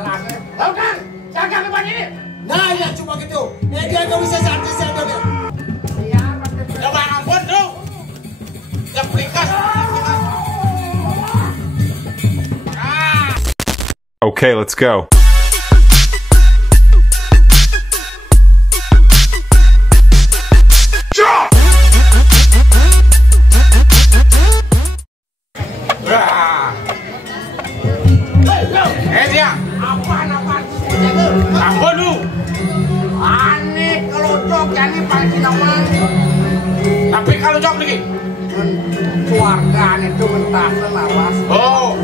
alas. Tahu kan? Jaga depan ini. Nah ya cuma gitu. Dia nggak bisa satu-satu deh. Ya bang ampun tuh. Yang berikas. Okay, let's go. Dia apaan? Ampun lu. Aneh kalau cok jadi paling naman. Tapi kalau cok lagi keluargaan itu mentah alas. Oh.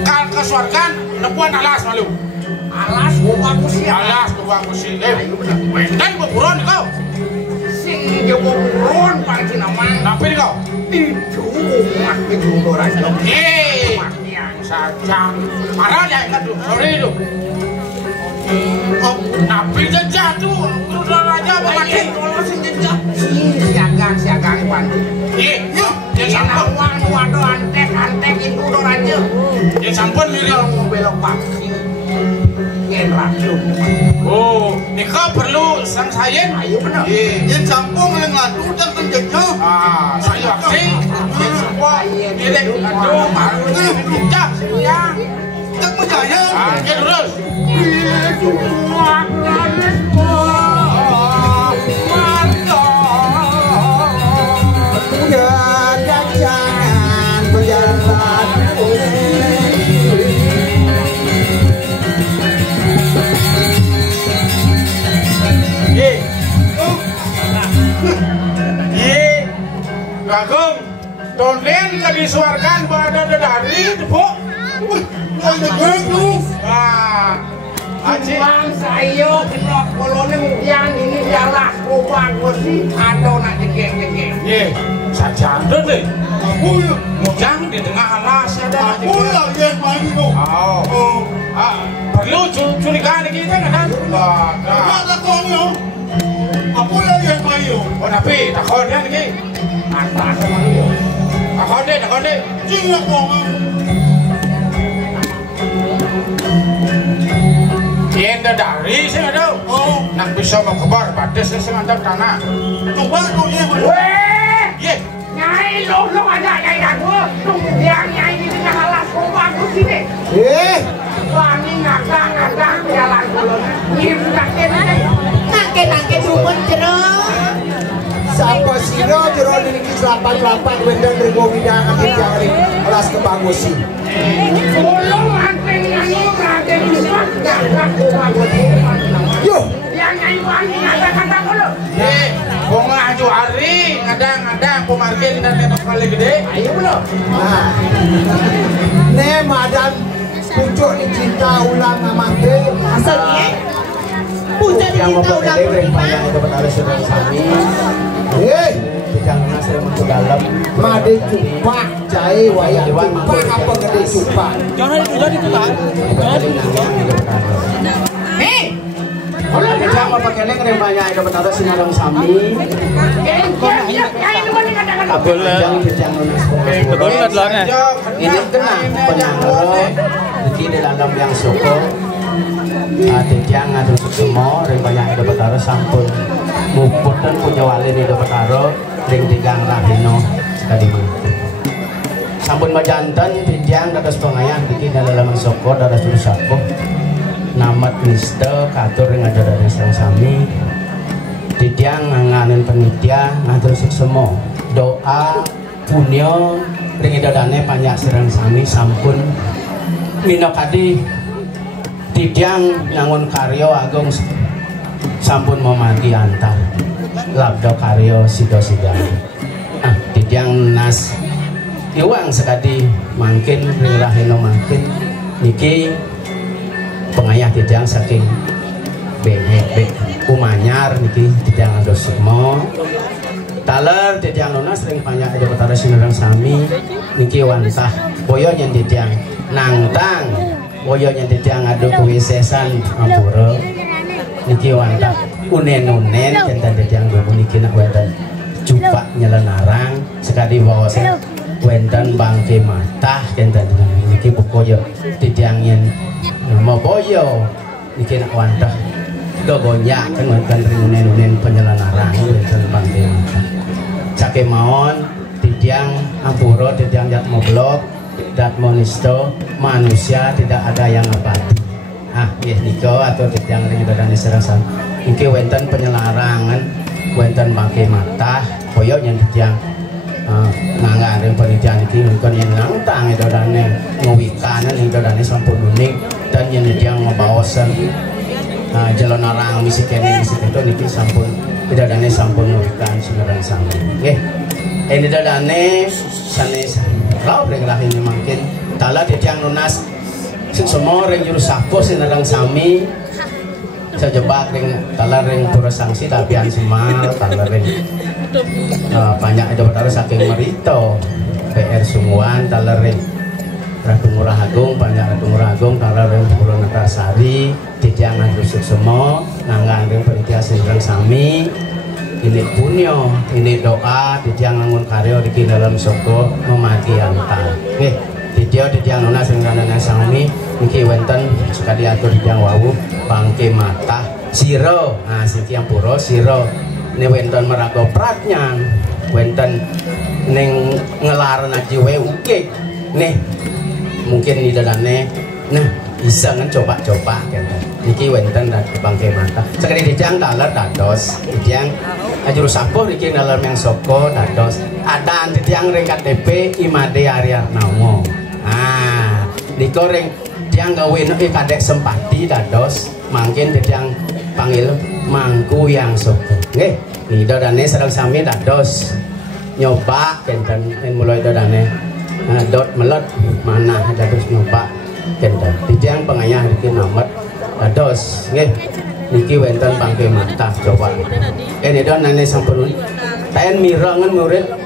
Kalau kesuargaan nepuan alas malu. Alas gua bagus sih. Alas gua bagus sih. Dan buron kau. Si dia buron paling naman. Tapi kau itu umat itu orang jok. Saja marah ya kan tuh sorry lu oh napi jejak tuh udah aja memakai kalau senjata siagang bantu yuk dia sampun waduh antek itu udah aja dia sampun milih mau belok pasti ngeracun oh ini kau perlu sang sayang ayo benar dia campur ngadu dan penjajah saya sih semua dia aduh malu dia yang tak percaya ya terus Jangan berjalan Bagong, tonden disuarkan pada dari tepuk. Bang sayo kenok kolone yang ini jalan kubang kursi ada nak jegeng. Ye, saja deh. Mujang di tengah alas ada. yang main itu. Oh, perlu curigaan kita kan? Ada kau yo. Apa yang main yo? Oh tapi takut kan lagi. Atas sama dia. Takut deh. Cina kau. Tiada dari saya ada. Oh, nak bisa mau kebar batas saya mantap tanah. Coba kau dia. Weh, ye, nyai lo ada nyai aku. Yang nyai di tengah alas kau bagus sini. Wani ngadang jalan dulu. Nyim nake dukun jeruk. Sampai siro jero niki 88 wendang ribu bidang akhir jari alas kebagusi. Tolong anteng nyanyi raden Iswan jangan kebagusi. Yo, yang nyai wani ada kata dulu. Bunga aju hari ngadang pemargin dan tembak kali gede. Ayo belum. Nah, ne madan pucuk ni cinta ulang amangke. Asalnya pucuk ni cinta ulang berlima. Jangan sering masuk dalam. Made cupak cai wayang cupak apa gede cupak. Jangan diputar. Hei, kalau kita mau pakai ini kena banyak itu betul sinarang sami. Betul lah. Ini kena penyangkut di dalam yang soko. Tijang atau semua yang banyak itu betul sampun muput dan punya wali itu betul. Ring tigang rahino sekali sampun majantan tijang dadas pengayang dikit dalam soko dadas tulisako namat mister katur yang ada dari sang sami tijang nganganin penitia ngatur semua doa punya ring dadane banyak serang sami sampun minokadi tijang nyangun karyo agung sampun memagi antar labdo karyo sido-sido tijang nas iwang sekadi makin ringrahino makin niki pengayah tijang saking bebek umanyar niki tijang ado semua taler tijang nona sering banyak ada betara sinurang sami niki wantah boyo yang tijang nangtang boyo yang tijang ado kuwisesan ampura niki wantah unen-unen dan tijang dobo niki nak wenten cupak nyelenarang sekali bawa saya wenten bangke matah dan niki bukoyo tijang yen mau boyo niki nak wantah gogonya kan wonten ringen penyelenaraan wonten Bangke Matah sake mawon tijang ampura tijang Yatmo Blok Yatmo Nisto manusia tidak ada yang abadi nggih nika atau tijang ring dadane serasa niki wonten penyelarangan wonten Bangke Matah koyo yen tijang nanggaring penelitian iki mungkin yang nangtang itu dane ngawikanan itu dane sampun unik dan yang dia ngebawasan jelonarang misi kene misi itu niki sampun tidak dane sampun ngawikan sinarang sami nggih ini dane sanes kalau lah ini mungkin tala dia lunas semua ring juru sapo sinarang sami sejebak ring tala ring pura sangsi tapian semal tala ring banyak itu betara saking merito PR Sumuan tala ring Ratu Murah Agung banyak Ratu Murah Agung tala ring Pura Nagasari dijangan rusuk semua nanggang ring penitia sinrang sami ini punyo ini doa dijangan ngun karyo di dalam soko memati antar didiang nona sinrang sami niki wenten suka diatur didiang wawu Bangke Matah siro Sikiang Puro siro ini wenten merago pratnya wenten neng ngelaran aja uke nih mungkin di dalamnya nah bisa kan coba-coba kan niki wenten dan Bangke Matah sekali dijang dalar dados dijang ajur sapo niki dalam yang soko dados ada dijang ring KTP Imade Ariarnamo niko ring dijang gawe nuki kadek sempati dados mungkin dijang panggil mangku yang soko nggih nido dane sareng sami dados nyoba kenten mulai dane dot melot mana dados nyoba kenten dijang pengayah iki nomor dados nggih niki wonten Bangke Matah coba nido nane sampun taen mirangan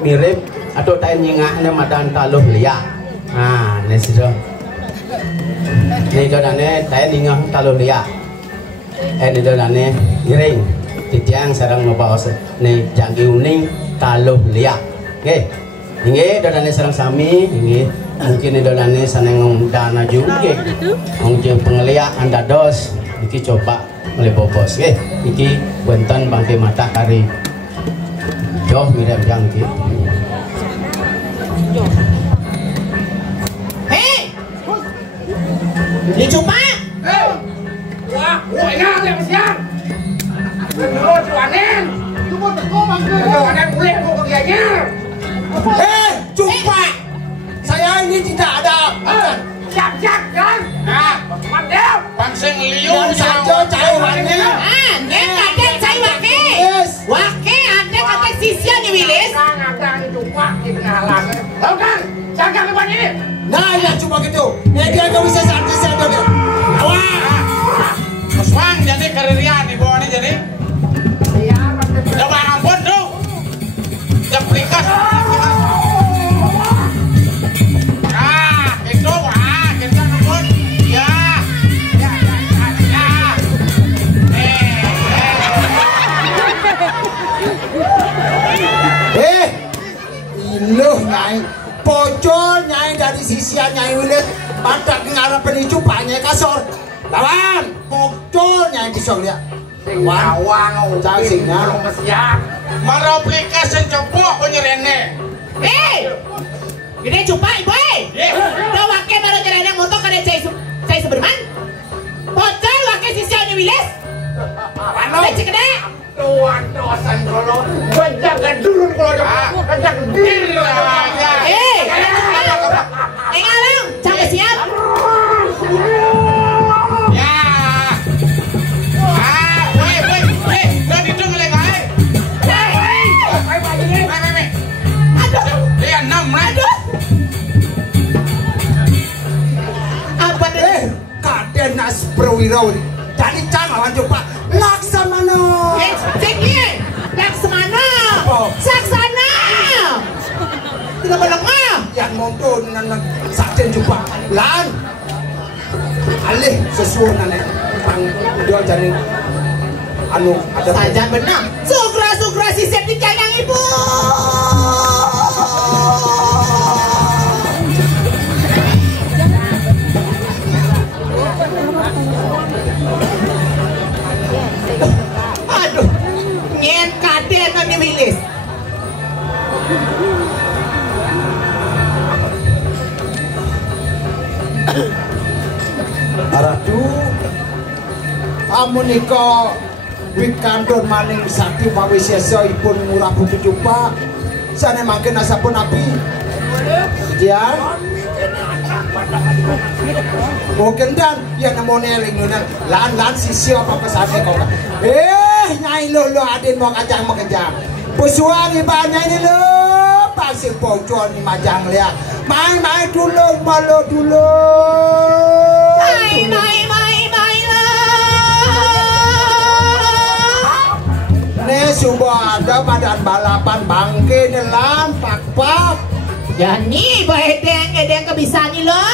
mirip atau taen nyingakne madan taluh liya nesido nido dane taen ingah taluh liya nido dane ngiring tijang sarang mabaos nih jangki uning taluh liak nggih nggih dodane sarang sami nggih mungkin dodane saneng dana juga mungkin pengeliak anda dos iki coba melebobos nggih iki wonten Bangke Matah kari joh mirip yang iki Ini coba wah enak ya siang Menurut Wanen, tunggu Bangke. Wanen boleh mau kegiatannya. Jumpa. Saya ini tidak ada. Siap kan? Mantap. Panseng liu saja cairannya. Nek ada cai wake. Wake ada kata sisia nih Wilis. Ngadang jumpa di tengah langit. Tahu kan? Jaga depan ini. Nah, ya cuma gitu. Nek dia nggak bisa santai saya tuh. Awak. Meswang jadi keririan nih bawa nih jadi. Coba ampun tuh Jeplikas itu kita ampun ya Iluh nyai pocol nyai dari sisian nyai Wilis pada ngarep penicu banyak kasor lawan pocol nyai bisa lihat Wawang cacingnya siap mereplikasi cepuk penyerene Gede coba ibu udah wake baru nyerene motor kada cai seberman pocol wake sisia nih Wilis cek gede tuan dosan kalau jaga dulu kalau jaga diri aja alang sampai siap Nas Prawiro dari Canggawan coba Laksamana ceknya Laksamana Saksana tidak melengah yang nonton nang sakjen coba lan alih sesuai nane pang dia jadi anu ada saja benar sukra si Septi yang ibu Ratu amunika pikandhon maning sakti pawisyasaipun murah putu cupa sane mangke nasapun api ya mungkin dan ya namanya lingunan lan sisio apa pesake kok nyai lo adin mau kacang mengejar pesuang ibanya ini lo pasti bocor ni majang lihat main dulu malu dulu main ne subuh ada badan balapan bangke nelan pak jadi edeng kebiasaan lo